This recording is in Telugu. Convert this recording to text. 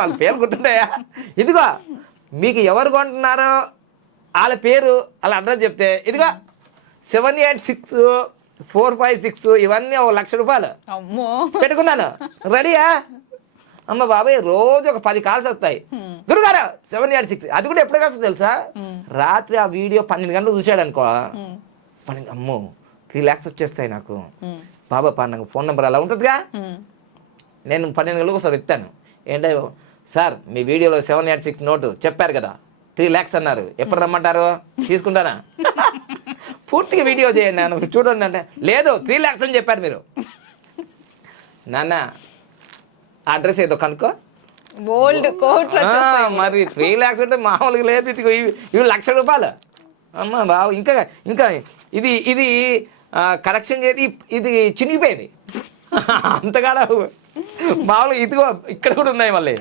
వాళ్ళ పేరు గుర్తుంటాయా? ఇదిగో మీకు ఎవరు కొంటున్నారో వాళ్ళ పేరు వాళ్ళ అడ్రస్ చెప్తే ఇదిగో 786-456 ఇవన్నీ ₹1,00,000 పెట్టుకున్నాను. రెడీయా? అమ్మ బాబాయ్ రోజు ఒక 10 కాల్స్ వస్తాయి. గురుగారు 786 అది కూడా ఎప్పుడు వస్తుంది తెలుసా? రాత్రి ఆ వీడియో 12 గంటలు చూసాడు అనుకో, 12 అమ్మో 3 lakhs వచ్చేస్తాయి నాకు. బాబా నాకు ఫోన్ నెంబర్ అలా ఉంటుందిగా. నేను 12 గంటలకు ఒకసారి ఎత్తాను. ఏంటో సార్ మీ వీడియోలో 786 నోటు చెప్పారు కదా 3 lakhs అన్నారు, ఎప్పుడు రమ్మంటారు? తీసుకుంటానా? పూర్తిగా వీడియో చేయండి నాన్న చూడండి అంటే, లేదు 3 lakhs అని చెప్పారు మీరు. నాన్న అడ్రస్ ఏదో కనుక్కో. మరి 3 lakhs అంటే మామూలుగా లేదు. ఇవి ₹1,00,000. అమ్మ బాబు ఇంకా ఇంకా ఇది ఇది కరెక్షన్ చేసి ఇది చినిగిపోయింది అంతగా మామూలుగా. ఇదిగో ఇక్కడ కూడా ఉన్నాయి మళ్ళీ.